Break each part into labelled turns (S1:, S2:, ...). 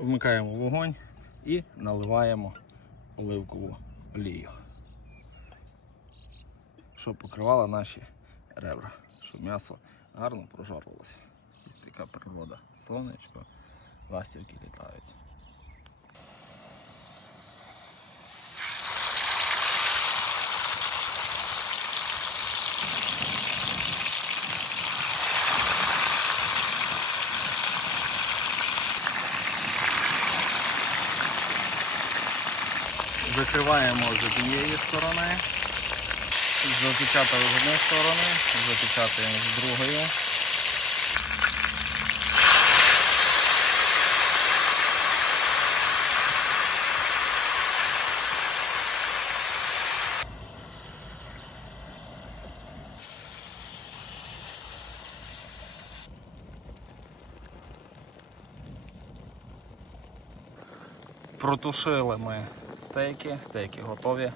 S1: Вмикаємо вогонь і наливаємо оливкову олію. Щоб покривало наші ребра, щоб м'ясо гарно прожарувалося. Ось така природа. Сонечко, ластівки літають. Закриваємо з однієї сторони, запечатали з однієї сторони, запечатаємо з другої. Протушили ми стейки, стейки готові.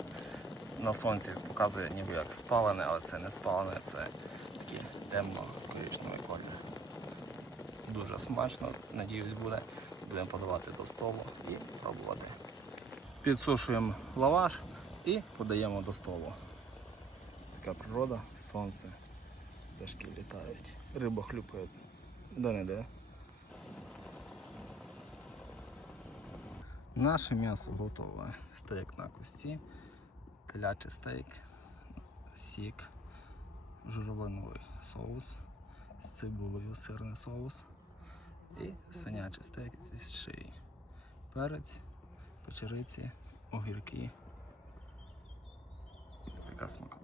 S1: На сонці показує ніби як спалене, але це не спалене, це такий темно-коричневий колір. Дуже смачно, надіюсь, буде. Будемо подавати до столу і пробувати. Підсушуємо лаваш і подаємо до столу. Така природа, сонце, пташки літають, риба хлюпає. Де-не-де. Наше м'ясо готове. Стейк на кості, телячий стейк, сік, журавлиновий соус з цибулею, сирний соус і свинячий стейк зі шиї. Перець, печериці, огірки. Така смакота.